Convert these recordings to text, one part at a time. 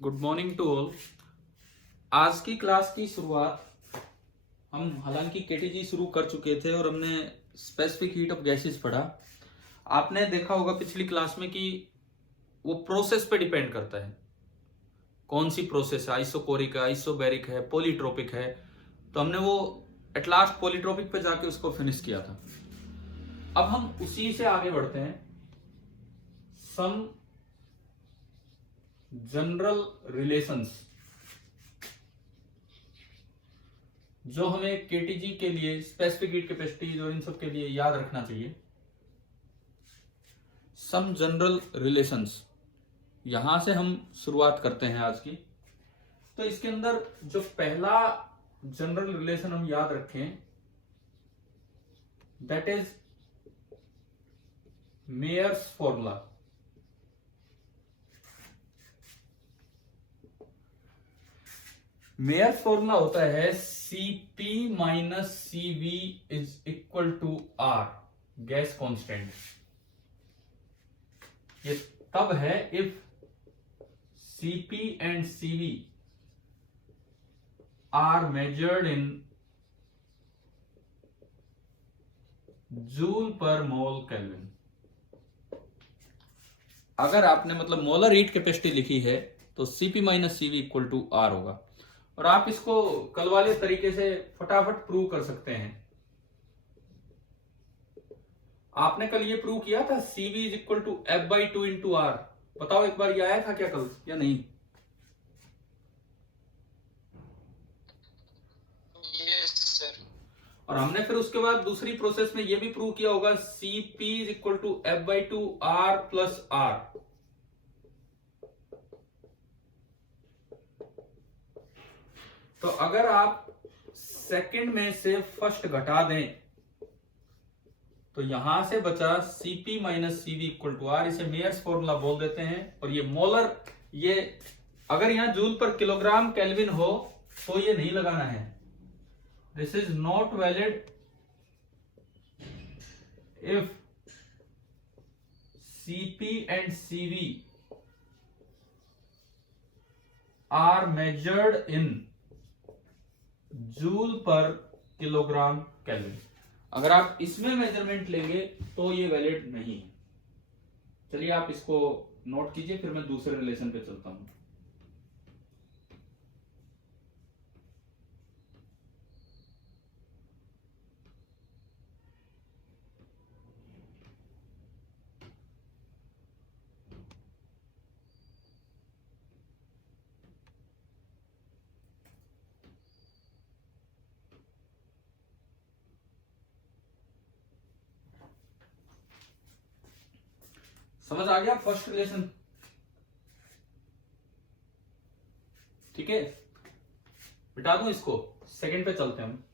Good morning to all. आज की class की शुरुआत हम हालांकि केटीजी शुरू कर चुके थे और हमने स्पेसिफिक हीट ऑफ गैसेस पढ़ा। आपने देखा होगा पिछली क्लास में कि वो प्रोसेस पे डिपेंड करता है, कौन सी प्रोसेस है, आइसोकोरिक है, आइसोबैरिक है, पॉलीट्रोपिक है। तो हमने वो एट लास्ट पॉलीट्रोपिक पे जाके उसको फिनिश किया था। अब हम उसी से आगे बढ़ते हैं। सम जनरल रिलेशंस जो हमें केटीजी के लिए, स्पेसिफिक हीट कैपेसिटी और इन सब के लिए याद रखना चाहिए। सम जनरल रिलेशंस, यहां से हम शुरुआत करते हैं आज की। तो इसके अंदर जो पहला जनरल रिलेशन हम याद रखें, that is Mayer's formula. Mayer's formula होता है Cp minus Cv is equal to R, gas constant. ये तब है if Cp and Cv are measured in joule per mole kelvin. अगर आपने मतलब मोलर हीट कैपेसिटी लिखी है तो Cp minus Cv equal to R होगा। और आप इसको कल वाले तरीके से फटाफट प्रूव कर सकते हैं। आपने कल ये प्रूव किया था Cv is equal to F/2 into R। बताओ एक बार ये आया था क्या कल या नहीं? Yes sir. और हमने फिर उसके बाद दूसरी प्रोसेस में ये भी प्रूव किया होगा Cp is equal to F/2 R plus R। तो अगर आप सेकंड में से फर्स्ट घटा दें तो यहां से बचा Cp minus Cv equal to R। इसे मेयर्स फॉर्मूला बोल देते हैं। और ये मोलर, ये अगर यहां जूल पर किलोग्राम केल्विन हो तो ये नहीं लगाना है। This is not valid if Cp and Cv are measured in joule per kilogram kelvin. अगर आप इसमें मेजरमेंट लेंगे तो ये वैलिड नहीं है। चलिए आप इसको नोट कीजिए, फिर मैं दूसरे रिलेशन पे चलता हूं। समझ आ गया फर्स्ट रिलेशन? ठीक है, बिठा दूं इसको, सेकंड पे चलते हैं हम।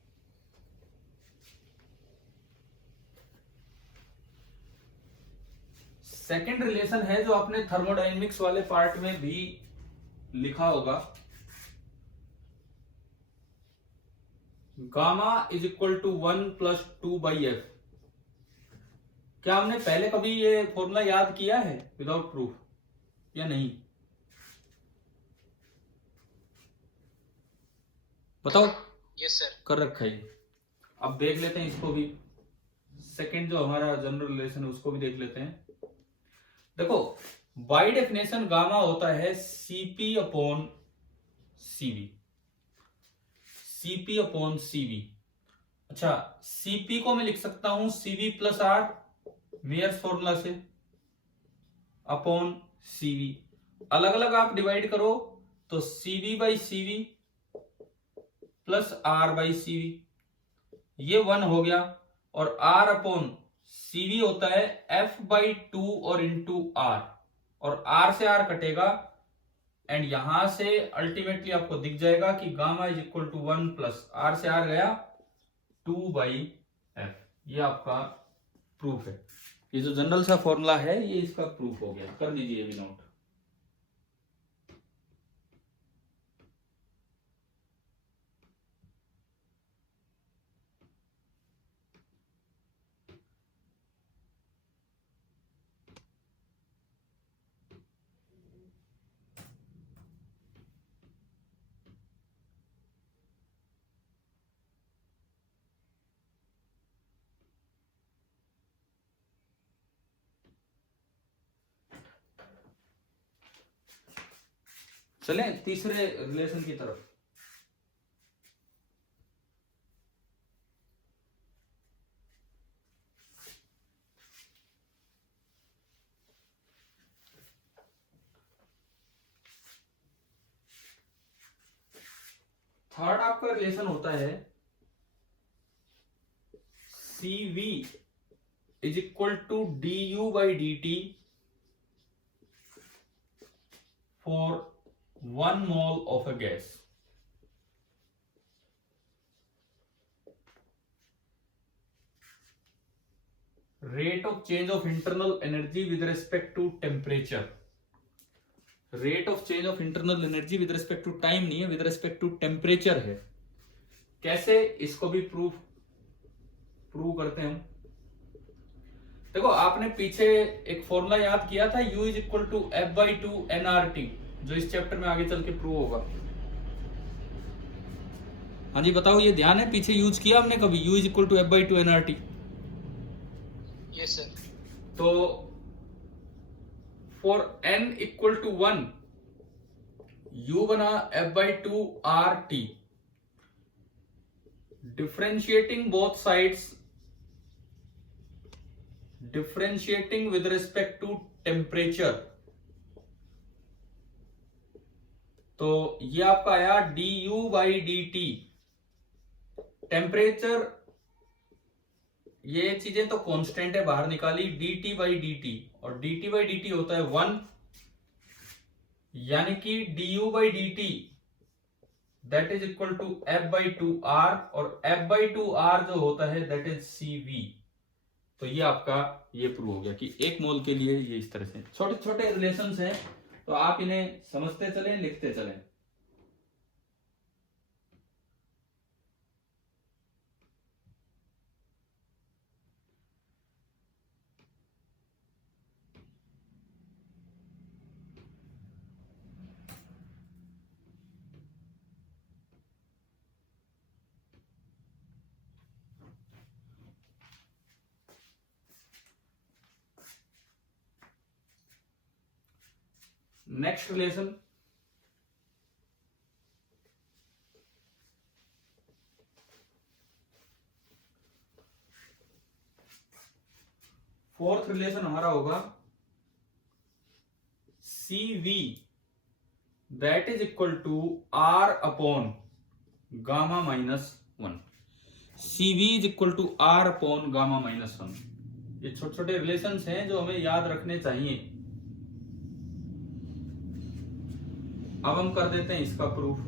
सेकंड रिलेशन है जो आपने थर्मोडायनेमिक्स वाले पार्ट में भी लिखा होगा। Gamma is equal to 1 plus 2/f। क्या हमने पहले कभी ये फॉर्मूला याद किया है विदाउट प्रूफ या नहीं? बताओ। Yes sir. कर रखा है। अब देख लेते हैं इसको भी। सेकंड जो हमारा जनरल रिलेशन है उसको भी देख लेते हैं। देखो, बाय डेफिनेशन गामा होता है Cp upon Cv। Cp upon Cv। अच्छा, Cp को मैं लिख सकता हूं Cv plus R, Mayer's formula से, अपॉन Cv। अलग अलग आप डिवाइड करो तो Cv by Cv plus R by Cv, ये 1 हो गया। और R अपॉन Cv होता है F/2 और इंटू R। और R से R कटेगा एंड यहां से अल्टीमेटली आपको दिख जाएगा कि gamma is equal to 1 plus R से R गया 2/f। ये आपका प्रूफ है। ये जो जनरल सा फॉर्मूला है ये इसका प्रूफ हो गया। कर दीजिए भी नोट। चलें तीसरे रिलेशन की तरफ। थर्ड आपका रिलेशन होता है CV is equal to du/dt for 1 mole of a gas. Rate of change of internal energy with respect to temperature. Rate of change of internal energy with respect to time नहीं है, with respect to temperature है। कैसे इसको भी prove करते हैं हम। देखो आपने पीछे एक फॉर्मूला याद किया था U is equal to F/2 nRT, जो इस चैप्टर में आगे चल के प्रूव होगा। हाँ जी बताओ, ये ध्यान है, पीछे यूज किया हमने कभी U is equal to F/2 nRT? Yes sir. तो for n equal to 1 U बना F/2 RT। Differentiating both sides, differentiating with respect to temperature, तो ये आपका आया du/dt। टेम्परेचर ये चीजें तो कांस्टेंट है, बाहर निकाली, dt/dt, और dt/dt होता है 1, यानी कि du/dt that is equal to F/2R, और F/2R जो होता है दैट इज CV। तो ये आपका ये प्रूव हो गया कि 1 मोल के लिए ये इस तरह से छोटे छोटे रिलेशंस हैं, तो आप इन्हें समझते चलें, लिखते चलें। नेक्स्ट रिलेशन, फोर्थ रिलेशन हमारा होगा CV that is equal to R upon gamma -1। CV is equal to R upon gamma -1। ये छोटे छोटे रिलेशंस हैं जो हमें याद रखने चाहिए। अब हम कर देते हैं इसका प्रूफ।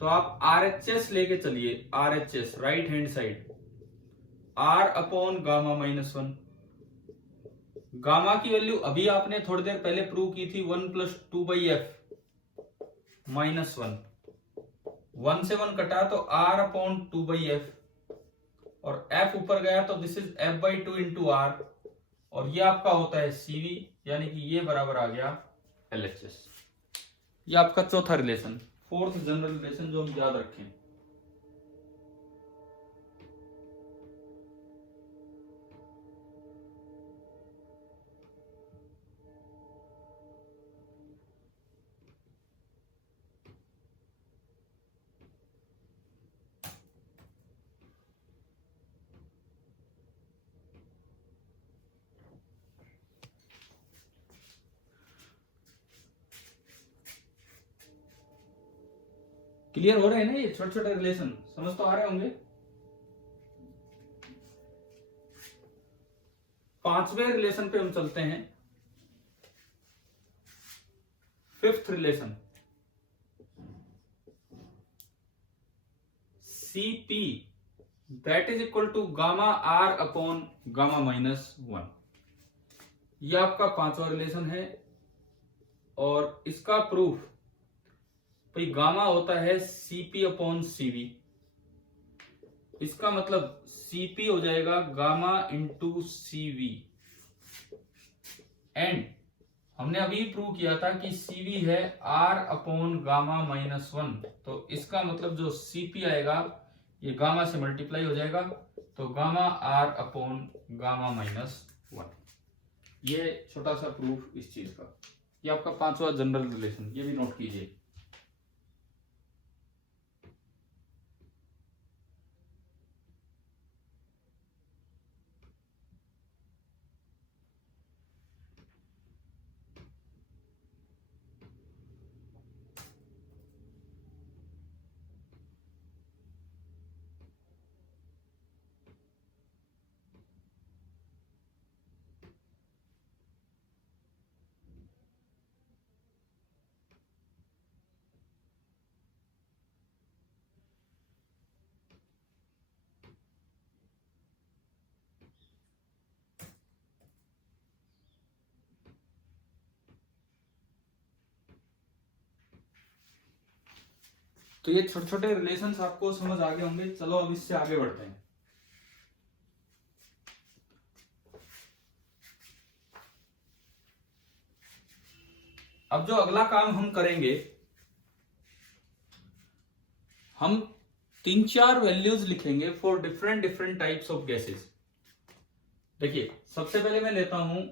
तो आप RHS लेके चलिए, RHS right hand side, R upon gamma -1। Gamma की वैल्यू अभी आपने थोड़ी देर पहले प्रूव की थी 1 + 2/f -1। 1 से 1 कटा तो R अपॉन 2/f, और f ऊपर गया तो this is F/2 into R, और ये आपका होता है CV, यानी कि ये बराबर आ गया LHS। ये आपका चौथा रिलेशन, फोर्थ जनरल रिलेशन जो हम याद रखें। क्लियर हो रहे हैं ना, ये छोटे छोटे रिलेशन समझ तो आ रहे होंगे। पांचवें रिलेशन पे हम चलते हैं, fifth relation, CP that is equal to gamma R upon gamma -1। ये आपका पांचवा रिलेशन है, और इसका प्रूफ भाई गामा होता है CP अपॉन CV। इसका मतलब CP हो जाएगा गामा इंटू CV, एंड हमने अभी प्रूव किया था कि CV है R अपॉन गामा -1, तो इसका मतलब जो CP आएगा ये गामा से मल्टीप्लाई हो जाएगा, तो गामा R अपॉन गामा -1। ये छोटा सा प्रूफ इस चीज का। ये आपका 5वां जनरल रिलेशन, ये भी नोट कीजिए। तो ये छोटे छोटे रिलेशंस आपको समझ आ गए होंगे। चलो अब इससे आगे बढ़ते हैं। अब जो अगला काम हम करेंगे, हम 3-4 वैल्यूज लिखेंगे for different different types of gases. देखिए, सबसे पहले मैं लेता हूं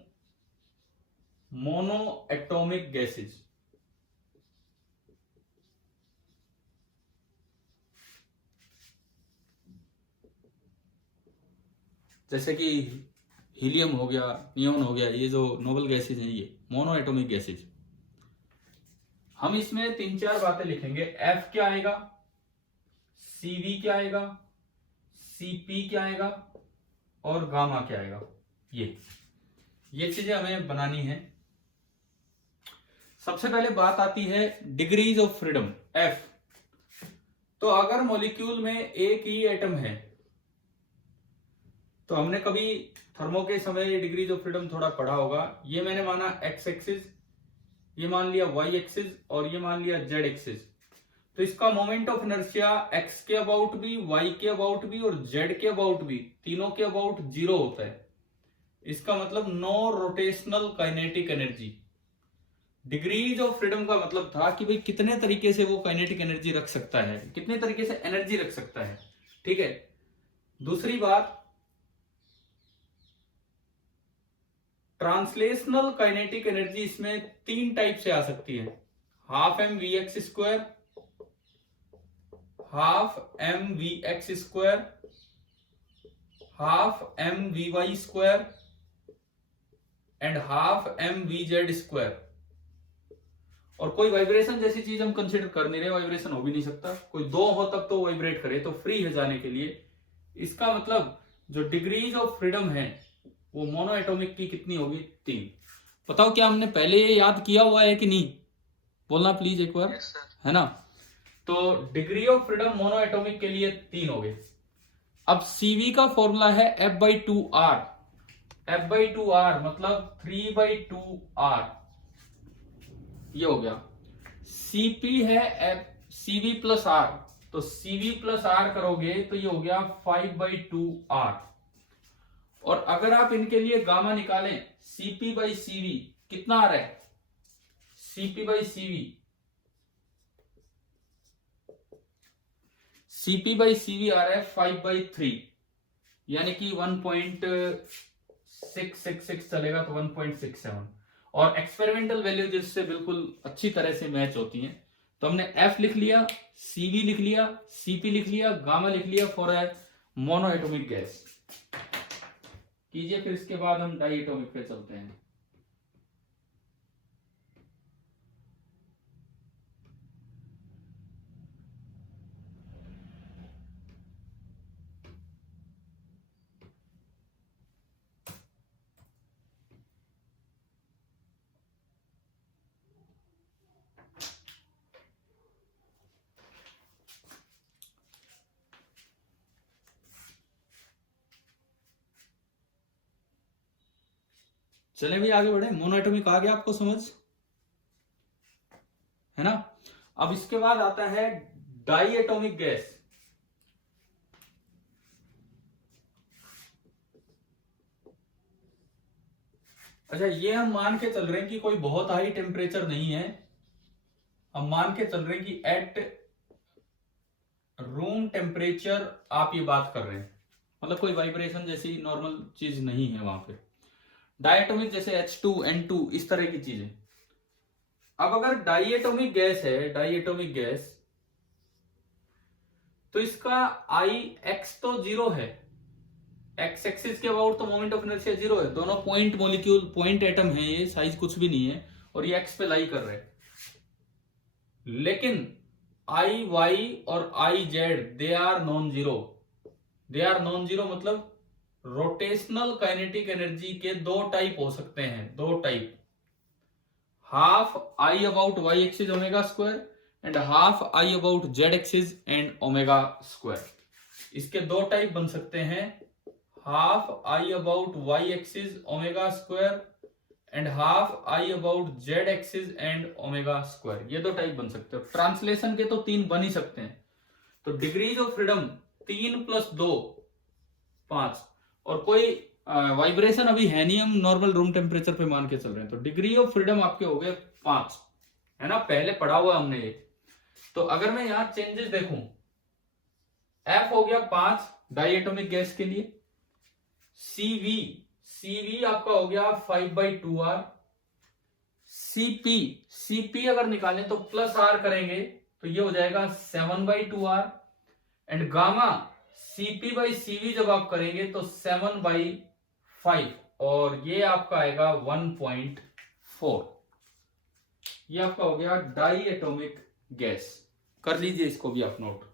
मोनो एटॉमिक गैसेस। जैसे कि हीलियम हो गया, नियोन हो गया, ये जो नोबल गैसेज हैं, ये मोनो एटॉमिक गैसेज। हम इसमें 3-4 बातें लिखेंगे। एफ क्या आएगा, सीवी क्या आएगा, सीपी क्या आएगा और गामा क्या आएगा। ये चीजें हमें बनानी है। सबसे पहले बात आती है डिग्रीज ऑफ फ्रीडम, एफ। तो अगर मॉलिक्यूल में एक ही एटम है, तो हमने कभी थर्मो के समय डिग्रीज ऑफ फ्रीडम थोड़ा पढ़ा होगा। ये मैंने माना एक्स एक्सिस, ये मान लिया वाई एक्सिस और ये मान लिया जेड एक्सिस। तो इसका मोमेंट ऑफ इनर्शिया एक्स के अबाउट भी, वाई के अबाउट भी और जेड के अबाउट भी, तीनों के अबाउट 0 होता है। इसका मतलब no rotational kinetic energy. Degrees of freedom का मतलब था कि भाई कितने तरीके से वो काइनेटिक एनर्जी रख सकता है, कितने तरीके से एनर्जी रख सकता है। ठीक है। दूसरी बात, ट्रांसलेशनल काइनेटिक एनर्जी इसमें 3 टाइप से आ सकती है। Half m v x square, half m v x square, half m v y square and half m v z square. और कोई वाइब्रेशन जैसी चीज हम कंसिडर कर नहीं रहे, वाइब्रेशन हो भी नहीं सकता। कोई 2 हो तब तो वाइब्रेट करे, तो फ्री है जाने के लिए। इसका मतलब जो डिग्रीज ऑफ फ्रीडम है वो मोनो एटॉमिक की कितनी होगी, 3। बताओ क्या हमने पहले ये याद किया हुआ है कि नहीं, बोलना प्लीज एक बार। Yes, sir. है ना। तो degree of freedom mono atomic के लिए 3 हो गए। अब सीवी का फॉर्मूला है F/2R। F/2R मतलब 3/2R, ये हो गया। सीपी है CV प्लस आर, तो CV प्लस आर करोगे तो ये हो गया 5/2R। और अगर आप इनके लिए गामा निकालें, CP/CV कितना आ रहा है, CP/CV आ रहा है 5/3, यानी कि 1.666 चलेगा तो 1.67। और एक्सपेरिमेंटल वैल्यू जिससे बिल्कुल अच्छी तरह से मैच होती हैं। तो हमने F लिख लिया, CV लिख लिया, CP लिख लिया, गामा लिख लिया for a mono atomic gas. कीजिए, फिर इसके बाद हम डाई एटॉमिक पे चलते हैं। चले भी आगे बढ़े। मोनो एटॉमिक आ गया आपको समझ, है ना। अब इसके बाद आता है डाई एटॉमिक गैस। अच्छा, ये हम मान के चल रहे हैं कि कोई बहुत हाई टेम्परेचर नहीं है। हम मान के चल रहे हैं कि एट रूम टेम्परेचर आप ये बात कर रहे हैं, मतलब कोई वाइब्रेशन जैसी नॉर्मल चीज नहीं है वहां पे। डायटोमिक जैसे H2N2 इस तरह की चीजें। अब अगर डाइएटोमिक गैस है, डाइएटोमिक गैस, तो इसका आई एक्स तो जीरो है, एक्स एक्सिस के अबाउट तो मोमेंट ऑफ इनर्शिया जीरो है, दोनों पॉइंट मॉलिक्यूल, पॉइंट एटम है, ये साइज कुछ भी नहीं है और ये एक्स पे लाई कर रहे हैं। लेकिन आई वाई और I z they are non zero. They are non zero मतलब रोटेशनल काइनेटिक एनर्जी के दो टाइप हो सकते हैं, दो type, half I about y axis omega square and half I about z axis and omega square. इसके दो type बन सकते हैं, half I about y axis omega square and half I about z axis and omega square. ये दो type बन सकते हैं। ट्रांसलेशन के तो तीन बन ही सकते हैं। तो डिग्रीज ऑफ फ्रीडम 3 + 2 5, और कोई वाइब्रेशन अभी है नहीं, हम नॉर्मल रूम टेम्परेचर पे मान के चल रहे हैं, तो डिग्री ऑफ फ्रीडम आपके हो गए 5, है ना, पहले पढ़ा हुआ हमने ये। तो अगर मैं यहां चेंजेस देखूं, एफ हो गया 5 डाइएटोमिक गैस के लिए, सीवी, सीवी आपका हो गया 5/2r, सीपी अगर निकालें तो +r करेंगे तो ये हो जाएगा 7/2r, एंड गामा CP/CV जब आप करेंगे तो 7/5, और ये आपका आएगा 1.4। ये आपका हो गया डाई एटोमिक गैस। कर लीजिए इसको भी आप नोट।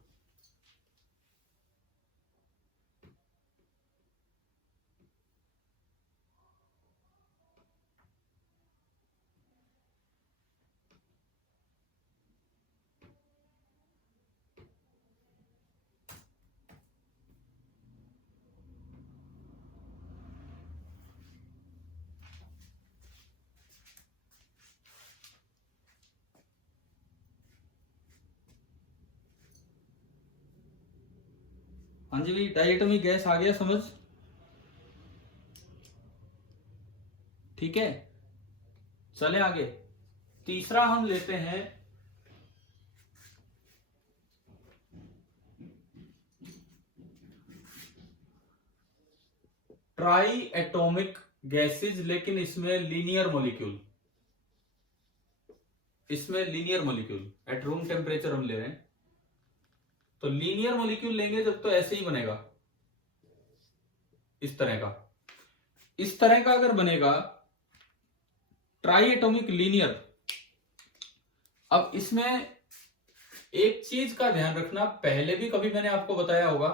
हाँ जी भाई, डायटोमिक गैस आ गया समझ? ठीक है, चले आगे। तीसरा हम लेते हैं ट्राई एटोमिक गैसेज, लेकिन इसमें लीनियर मॉलिक्यूल, इसमें linear molecule eight room temperature हम ले रहे हैं। तो लीनियर मॉलिक्यूल लेंगे जब तो ऐसे ही बनेगा, इस तरह का, इस तरह का अगर बनेगा ट्राई एटोमिक लीनियर। अब इसमें एक चीज का ध्यान रखना, पहले भी कभी मैंने आपको बताया होगा,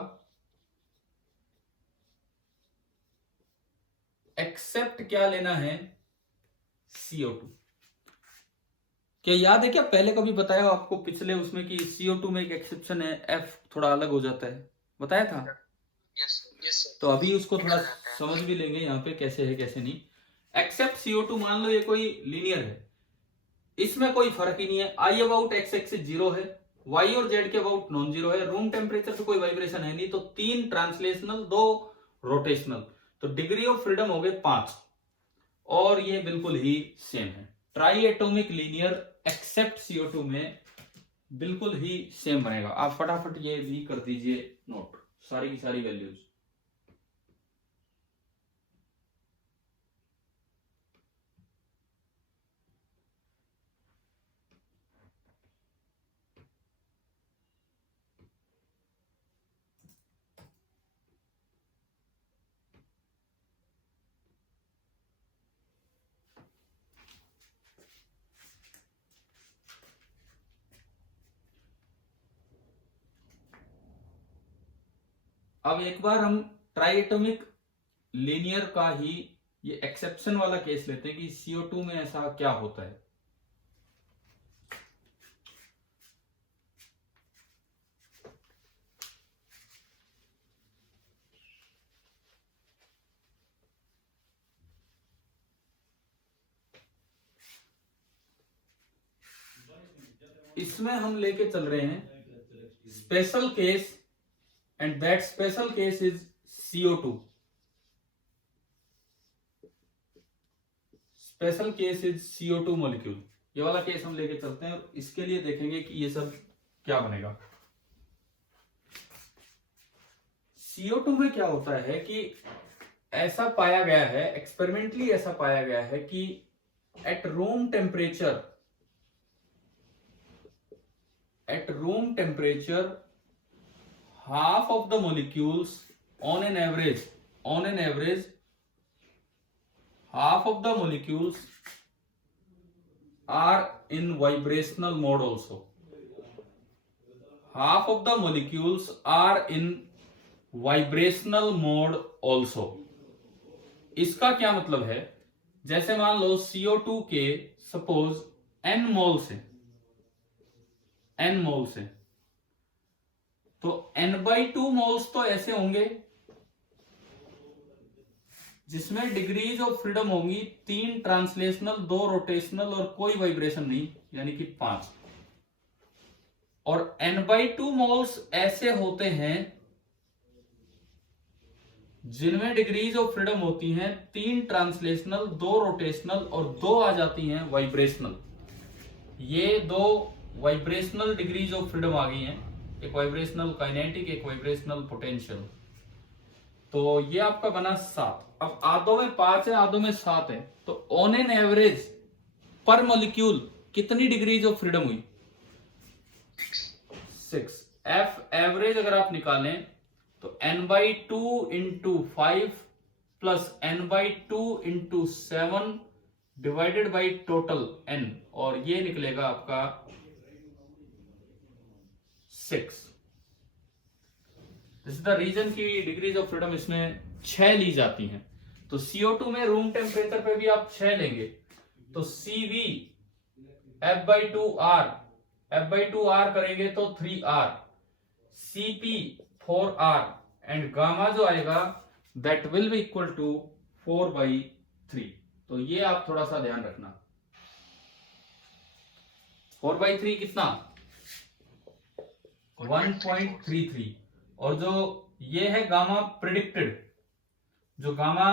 एक्सेप्ट क्या लेना है, CO2। क्या याद है क्या, पहले कभी बताया आपको पिछले उसमें कि CO2 में एक एक्सेप्शन है, F थोड़ा अलग हो जाता है, बताया था? Yes sir. तो अभी उसको थोड़ा समझ भी लेंगे यहाँ पे कैसे है कैसे नहीं। एक्सेप्ट CO2 मान लो ये कोई लीनियर है, इसमें कोई फर्क ही नहीं है, I about x axis zero है, वाई और जेड के अबाउट नॉन जीरो है, रूम टेम्परेचर पे कोई वाइब्रेशन है नहीं, तो 3 ट्रांसलेशनल 2 रोटेशनल, तो डिग्री ऑफ फ्रीडम हो गए 5, और ये बिल्कुल ही सेम है। Triatomic linear except CO2 में बिल्कुल ही सेम बनेगा। आप फटाफट ये भी कर दीजिए नोट, सारी की सारी वैल्यूज। अब एक बार हम ट्राइएटोमिक लीनियर का ही ये एक्सेप्शन वाला केस लेते हैं कि CO2 में ऐसा क्या होता है। इसमें हम लेके चल रहे हैं special case, and that special case is CO2। Special case is CO2 molecule. ये वाला केस हम लेके चलते हैं और इसके लिए देखेंगे कि ये सब क्या बनेगा। CO2 में क्या होता है कि ऐसा पाया गया है, एक्सपेरिमेंटली ऐसा पाया गया है कि eight room temperature at room temperature half of the molecules on an average half of the molecules are in vibrational mode also. Half of the molecules are in vibrational mode also. इसका क्या मतलब है? जैसे मान लो CO2 के suppose n moles है, तो n/2 moles तो ऐसे होंगे जिसमें डिग्रीज ऑफ फ्रीडम होंगी 3 ट्रांसलेशनल, 2 रोटेशनल और कोई वाइब्रेशन नहीं, यानी कि 5। और n/2 मोल्स ऐसे होते हैं जिनमें डिग्रीज ऑफ फ्रीडम होती हैं 3 ट्रांसलेशनल, 2 रोटेशनल और 2 आ जाती हैं वाइब्रेशनल। ये 2 वाइब्रेशनल डिग्रीज ऑफ फ्रीडम आ गई हैं, एक वाइब्रेशनल काइनेटिक, एक वाइब्रेशनल पोटेंशियल। तो ये आपका बना 7। अब आधों में 5 है, आधों में 7 है, तो ऑन एन एवरेज पर मॉलिक्यूल कितनी डिग्रीज ऑफ फ्रीडम हुई? 6। एफ एवरेज अगर आप निकालें तो n/2 into 5 plus n/2 into 7 divided by total n, और ये निकलेगा आपका 6। दिस इज द रीजन की डिग्रीज ऑफ फ्रीडम इसमें 6 ली जाती हैं। तो CO2 में रूम टेम्परेचर पे भी आप 6 लेंगे, तो CV F/2R करेंगे तो 3R, CP 4R and gamma जो आएगा that will be equal to 4/3। तो ये आप थोड़ा सा ध्यान रखना। 4/3 कितना? 1.33। और जो ये है गामा प्रिडिक्टेड, जो गामा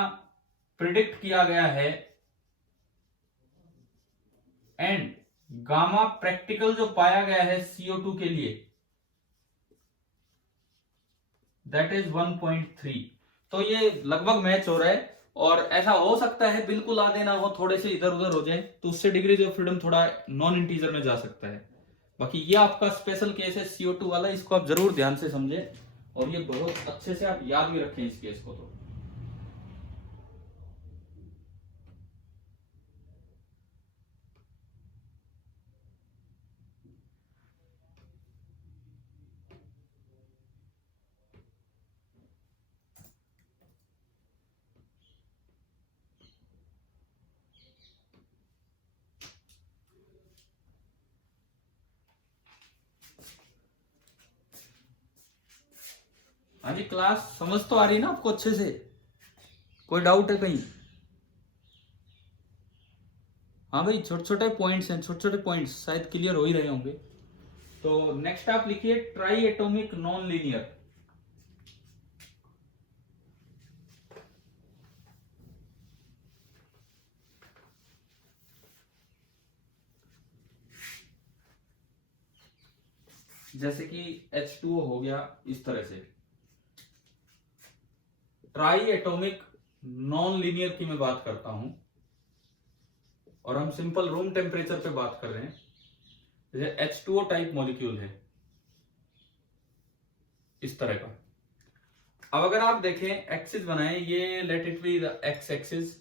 प्रिडिक्ट किया गया है, एंड गामा प्रैक्टिकल जो पाया गया है CO2 के लिए, दैट इज 1.3। तो ये लगभग मैच हो रहा है। और ऐसा हो सकता है बिल्कुल आधे ना हो, थोड़े से इधर उधर हो जाए, तो उससे डिग्रीज ऑफ फ्रीडम थोड़ा नॉन इंटीजर में जा सकता है। बाकी ये आपका स्पेशल केस है CO2 वाला, इसको आप जरूर ध्यान से समझें और ये बहुत अच्छे से आप याद भी रखें इस केस को। तो हाँ जी, क्लास समझ तो आ रही है ना आपको अच्छे से? कोई डाउट है कहीं? हाँ भाई, छोटे छोटे पॉइंट्स हैं, छोटे छोटे पॉइंट्स शायद क्लियर हो ही रहे होंगे। तो नेक्स्ट आप लिखिए ट्राई एटॉमिक नॉन लीनियर। जैसे कि H2O हो गया, इस तरह से ट्राई एटॉमिक नॉन लीनियर की मैं बात करता हूं, और हम सिंपल रूम टेम्परेचर पे बात कर रहे हैं। जैसे H2O टाइप मॉलिक्यूल है इस तरह का। अब अगर आप देखें एक्सिस बनाए, ये let it be the x axis,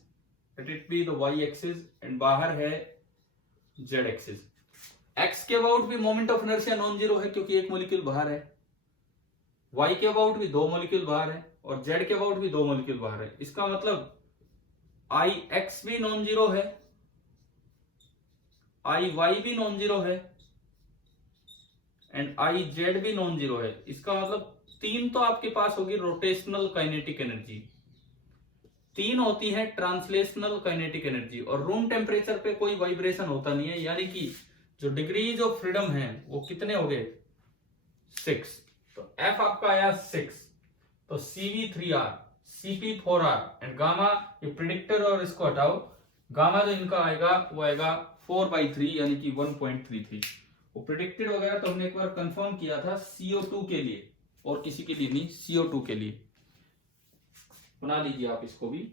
let it be the y axis, and बाहर है जेड एक्सिस। एक्स के अबाउट भी moment of inertia non zero है क्योंकि एक मॉलिक्यूल बाहर है, वाई के अबाउट भी 2 मॉलिक्यूल बाहर है, और जेड के अबाउट भी 2 मॉलिक्यूल बाहर है। इसका मतलब आई एक्स भी नॉन जीरो है, आई वाई भी नॉन जीरो है, एंड आई जेड भी नॉन जीरो है। इसका मतलब 3 तो आपके पास होगी रोटेशनल काइनेटिक एनर्जी, 3 होती है ट्रांसलेशनल काइनेटिक एनर्जी, और रूम टेम्परेचर पे कोई वाइब्रेशन होता नहीं है, यानी कि जो डिग्रीज ऑफ फ्रीडम है वो कितने हो गए? 6। तो F आपका आया 6, तो CV 3R, CP 4R and gamma, ये प्रिडिक्टर और इसको हटाओ, गामा जो इनका आएगा वो आएगा 4/3 यानी कि 1.33। वो प्रिडिक्टेड वगैरह तो हमने एक बार कंफर्म किया था CO2 के लिए, और किसी के लिए नहीं, CO2 के लिए। बना लीजिए आप इसको भी।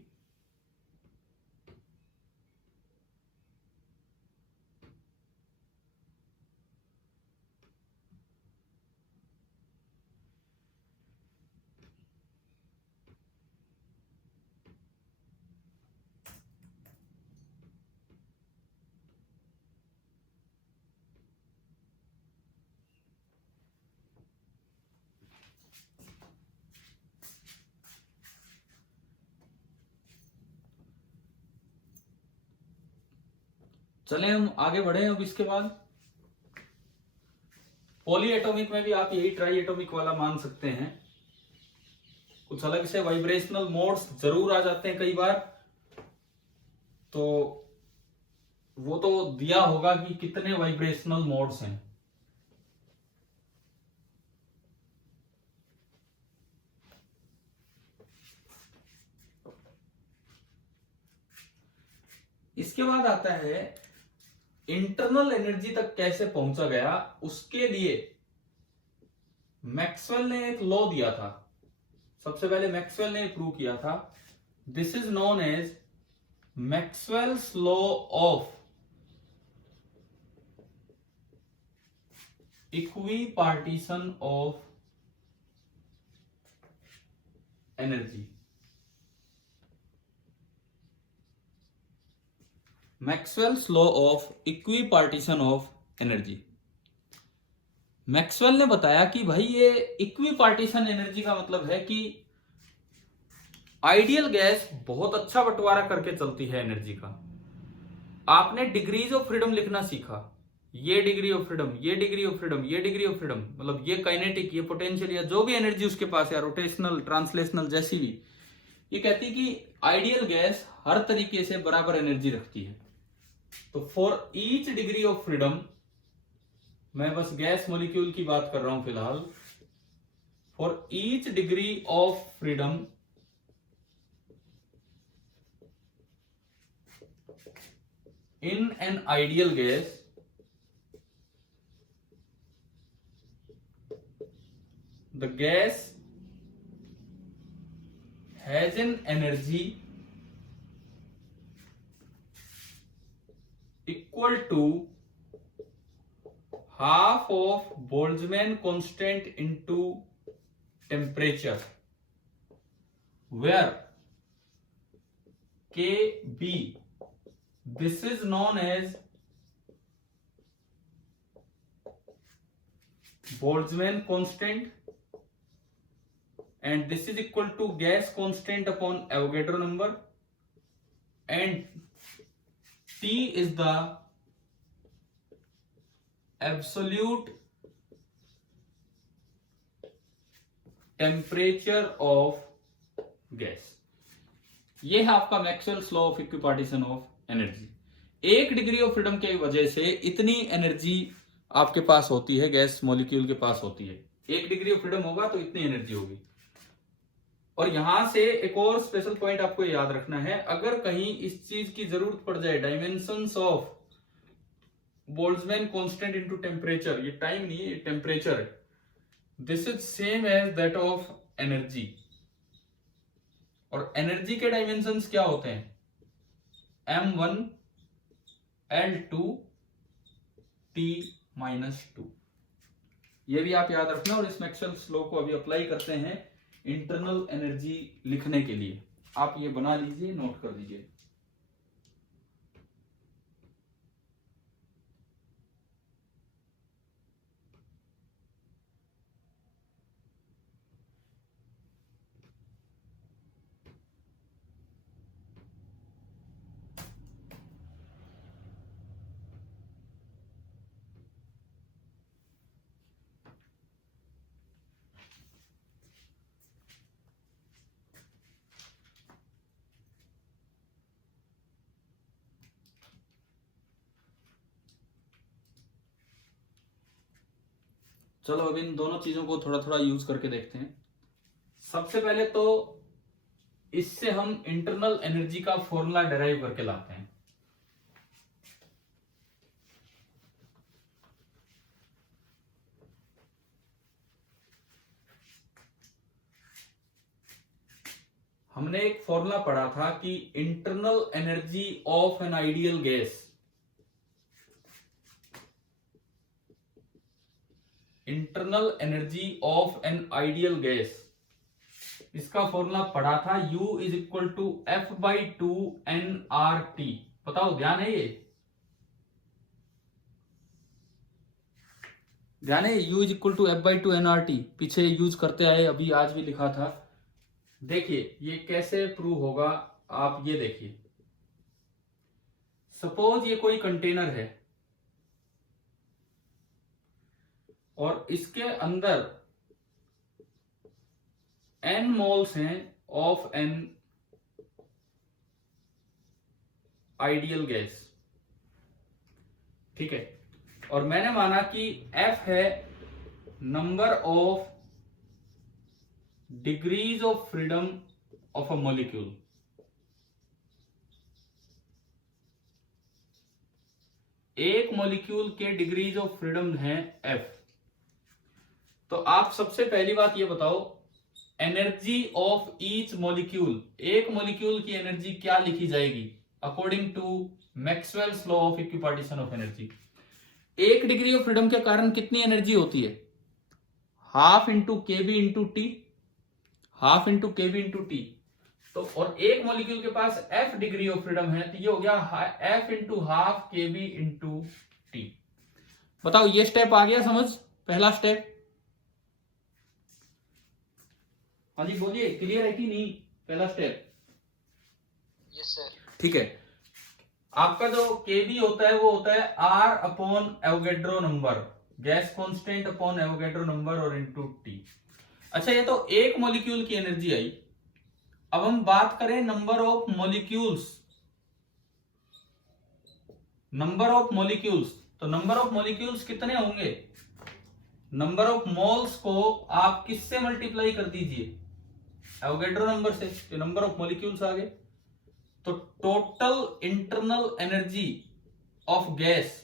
चलें हम आगे बढ़े। अब इसके बाद पॉली एटॉमिक में भी आप यही ट्राई एटॉमिक वाला मान सकते हैं। कुछ अलग से वाइब्रेशनल मोड्स जरूर आ जाते हैं कई बार, तो वो तो दिया होगा कि कितने वाइब्रेशनल मोड्स हैं। इसके बाद आता है इंटरनल एनर्जी तक कैसे पहुंचा गया। उसके लिए मैक्सवेल ने एक लॉ दिया था। सबसे पहले मैक्सवेल ने प्रूव किया था। This is known as Maxwell's law of equipartition of energy. Maxwell's law of equipartition of energy. Maxwell ने बताया कि भाई ये इक्विपार्टीशन एनर्जी का मतलब है कि आइडियल गैस बहुत अच्छा बंटवारा करके चलती है एनर्जी का। आपने डिग्रीज ऑफ फ्रीडम लिखना सीखा, ये डिग्री ऑफ फ्रीडम, ये डिग्री ऑफ फ्रीडम, ये डिग्री ऑफ फ्रीडम, मतलब ये काइनेटिक, ये पोटेंशियल, या जो भी एनर्जी उसके पास है, रोटेशनल, ट्रांसलेशनल, जैसी भी, ये कहती है कि आइडियल गैस हर तरीके से बराबर एनर्जी रखती है। तो for each degree of freedom, मैं बस गैस मॉलिक्यूल की बात कर रहा हूं फिलहाल, for each degree of freedom in an ideal gas, the gas has an energy equal to half of Boltzmann constant into temperature, where Kb, this is known as Boltzmann constant, and this is equal to gas constant upon Avogadro number, and T is the absolute temperature of gas। ये है आपका Maxwell's law of equipartition of energy. 1 degree of freedom की वजह से इतनी energy आपके पास होती है, गैस मॉलिक्यूल के पास होती है। 1 डिग्री ऑफ फ्रीडम होगा तो इतनी एनर्जी होगी। और यहां से एक और स्पेशल पॉइंट आपको याद रखना है, अगर कहीं इस चीज की जरूरत पड़ जाए, dimensions of Boltzmann constant into temperature, ये टाइम नहीं है, ये टेम्परेचर है, this is same as that of energy. और एनर्जी के डायमेंशंस क्या होते हैं? m1 l2 t-2। ये भी आप याद रखना। और इस मैक्सवेल्स लॉ को अभी अप्लाई करते हैं इंटरनल एनर्जी लिखने के लिए। आप ये बना लीजिए, नोट कर दीजिए। चलो अब इन दोनों चीजों को थोड़ा थोड़ा यूज करके देखते हैं। सबसे पहले तो इससे हम इंटरनल एनर्जी का फॉर्मूला डिराइव करके लाते हैं। हमने एक फॉर्मूला पढ़ा था कि internal energy of an ideal gas, internal energy of an ideal gas, इसका फॉर्मूला पढ़ा था U is equal to F/2 nRT। बताओ, ध्यान है? ये ध्यान है? U is equal to F/2 nRT पीछे यूज करते आए, अभी आज भी लिखा था। देखिए ये कैसे प्रूव होगा, आप ये देखिए। सपोज ये कोई कंटेनर है और इसके अंदर n मोल्स हैं ऑफ एन आइडियल गैस, ठीक है। और मैंने माना कि F है number of degrees of freedom of a molecule. एक मॉलिक्यूल के डिग्रीज ऑफ फ्रीडम है F। तो आप सबसे पहली बात ये बताओ, एनर्जी ऑफ ईच मॉलिक्यूल, एक मॉलिक्यूल की एनर्जी क्या लिखी जाएगी according to Maxwell's law of equipartition of energy. एक डिग्री ऑफ फ्रीडम के कारण कितनी एनर्जी होती है? हाफ इंटू केबी इंटू टी, हाफ इंटू केबी इंटू टी। तो और एक मॉलिक्यूल के पास एफ डिग्री ऑफ फ्रीडम है, तो ये हो गया एफ इंटू हाफ केबी इंटू टी। बताओ ये स्टेप आ गया समझ, पहला स्टेप। हाँ जी बोलिए, क्लियर है कि नहीं पहला स्टेप? Yes sir. ठीक है। आपका जो केबी होता है वो होता है R upon Avogadro number, gas constant upon Avogadro number और इनटू टी। अच्छा ये तो एक मॉलिक्यूल की एनर्जी आई। अब हम बात करें number of molecules, number of molecules. तो नंबर ऑफ मॉलिक्यूल्स कितने होंगे? नंबर ऑफ मोल्स को आप किससे मल्टीप्लाई कर दीजिए? एवोगेड्रो नंबर से। तो नंबर ऑफ मॉलिक्यूल्स आ गए। तो total internal energy of gas,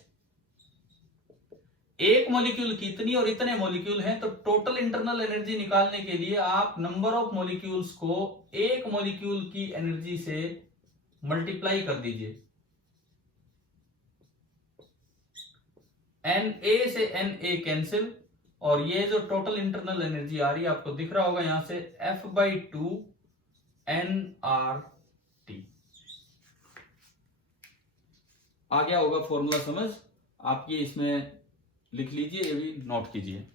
एक मॉलिक्यूल की इतनी और इतने मॉलिक्यूल हैं, तो टोटल इंटरनल एनर्जी निकालने के लिए आप नंबर ऑफ मॉलिक्यूल्स को एक मॉलिक्यूल की एनर्जी से मल्टीप्लाई कर दीजिए। Na से Na कैंसिल, और ये जो टोटल इंटरनल एनर्जी आ रही है आपको दिख रहा होगा यहां से F/2 nRT। आ गया होगा फॉर्मूला समझ? आप ये इसमें लिख लीजिए, ये भी नोट कीजिए।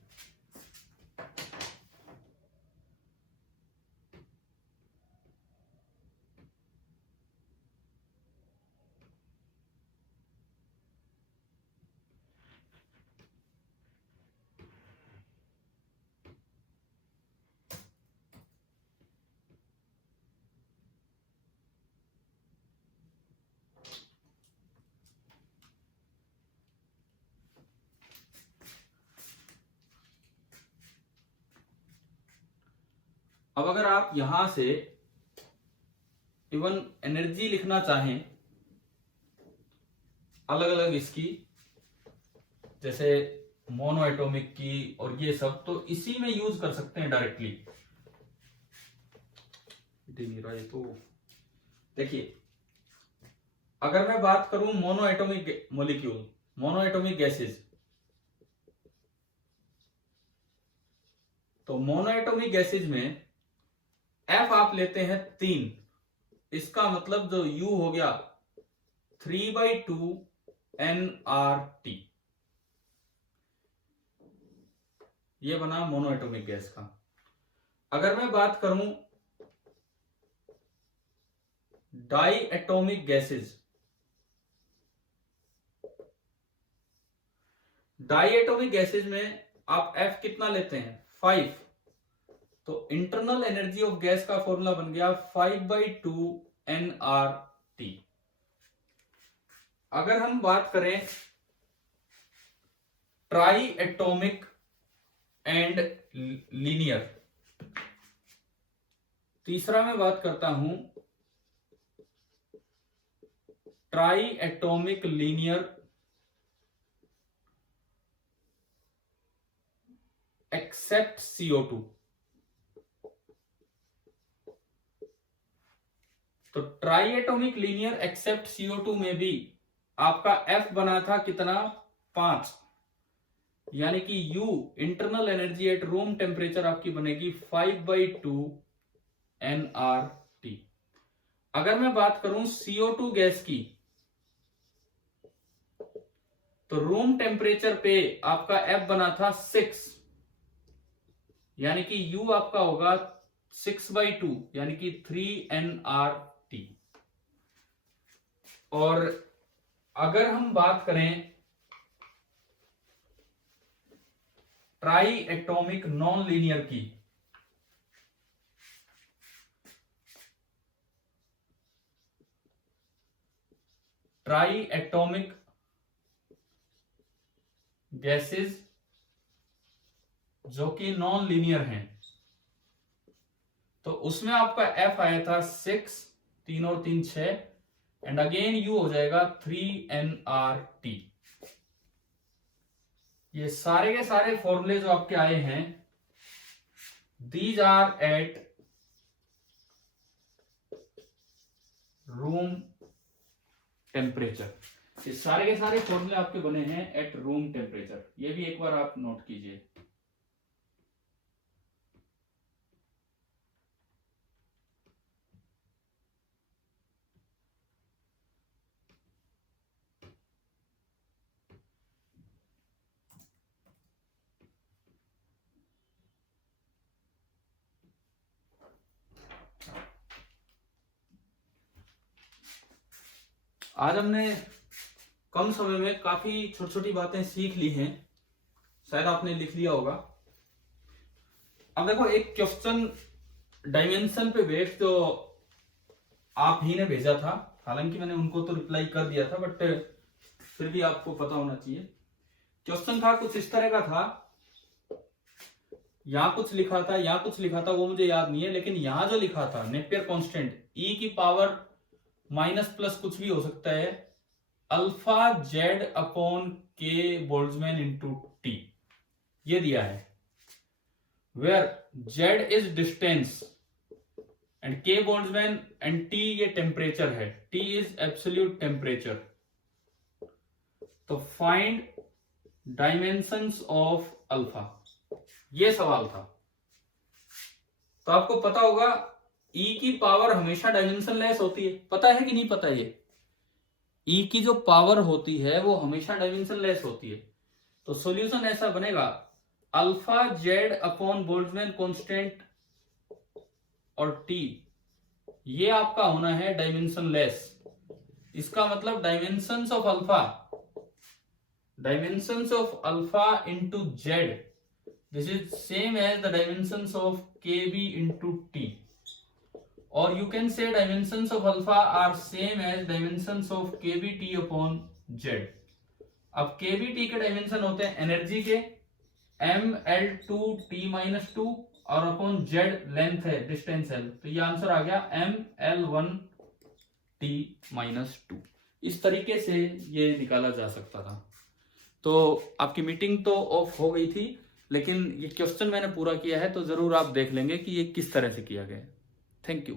अब अगर आप यहां से इवन एनर्जी लिखना चाहें अलग अलग इसकी, जैसे मोनो एटॉमिक की और ये सब, तो इसी में यूज कर सकते हैं डायरेक्टली। तो देखिए, अगर मैं बात करूं mono atomic molecule, mono atomic gases, तो मोनो एटॉमिक गैसेज में एफ आप लेते हैं 3, इसका मतलब जो यू हो गया 3/2 nRT, ये बना मोनो एटॉमिक गैस का। अगर मैं बात करूं diatomic gases, diatomic gases में आप F कितना लेते हैं? 5। तो इंटरनल एनर्जी ऑफ गैस का फॉर्मूला बन गया 5/2 nRT। अगर हम बात करें ट्राई एटॉमिक एंड लीनियर, तीसरा मैं बात करता हूं try atomic linear except CO2। तो try atomic linear except CO2 में भी आपका F बना था कितना? 5, यानी कि U internal energy at room temperature आपकी बनेगी 5/2 nRT। अगर मैं बात करूं CO2 गैस की, तो रूम टेम्परेचर पे आपका F बना था 6, यानी कि U आपका होगा 6/2 यानी कि 3 nRT। और अगर हम बात करें ट्राई एटॉमिक नॉन लीनियर की, ट्राई एटॉमिक गैसेस जो कि नॉन लीनियर हैं, तो उसमें आपका एफ आया था 6, 3 और 3 6, एंड अगेन यू हो जाएगा 3nRT। ये सारे के सारे फॉर्मूले जो आपके आए हैं, these are at room temperature. ये सारे के सारे फॉर्मूले आपके बने हैं एट रूम टेम्परेचर। ये भी एक बार आप नोट कीजिए। आज हमने कम समय में काफी छोटी छोटी बातें सीख ली हैं, शायद आपने लिख लिया होगा। अब देखो, एक क्वेश्चन डायमेंशन पे बेस्ड जो आप ही ने भेजा था, हालांकि मैंने उनको तो रिप्लाई कर दिया था, बट फिर भी आपको पता होना चाहिए। क्वेश्चन था कुछ इस तरह का था, यहां कुछ लिखा था, यहां कुछ लिखा था, वो मुझे याद नहीं है, लेकिन यहां जो लिखा था नेपियर कांस्टेंट ई की पावर माइनस प्लस कुछ भी हो सकता है, alpha Z upon K Boltzmann into T, ये दिया है, where Z is distance and K Boltzmann and T ये टेम्परेचर है, टी इज एब्सोल्यूट टेम्परेचर। तो फाइंड डायमेंशंस ऑफ अल्फा, ये सवाल था। तो आपको पता होगा ई की पावर हमेशा डायमेंशन लेस होती है, पता है कि नहीं पता? ये ई की जो पावर होती है वो हमेशा डायमेंशन लेस होती है। तो सॉल्यूशन ऐसा बनेगा, alpha Z upon Boltzmann constant और टी, ये आपका होना है डायमेंशन लेस। इसका मतलब dimensions of alpha into Z, this is same as the dimensions of kb into t, or you can say dimensions of alpha are same as dimensions of kbt upon z। अब kbt के dimension होते हैं energy के ml2t minus 2 और upon z length है, distance है, तो ये आंसर आ गया ml1t minus 2। इस तरीके से ये निकाला जा सकता था। तो आपकी मीटिंग तो ऑफ हो गई थी, लेकिन ये क्वेश्चन मैंने पूरा किया है, तो जरूर आप देख लेंगे कि ये किस तरह से किया गया है। Thank you.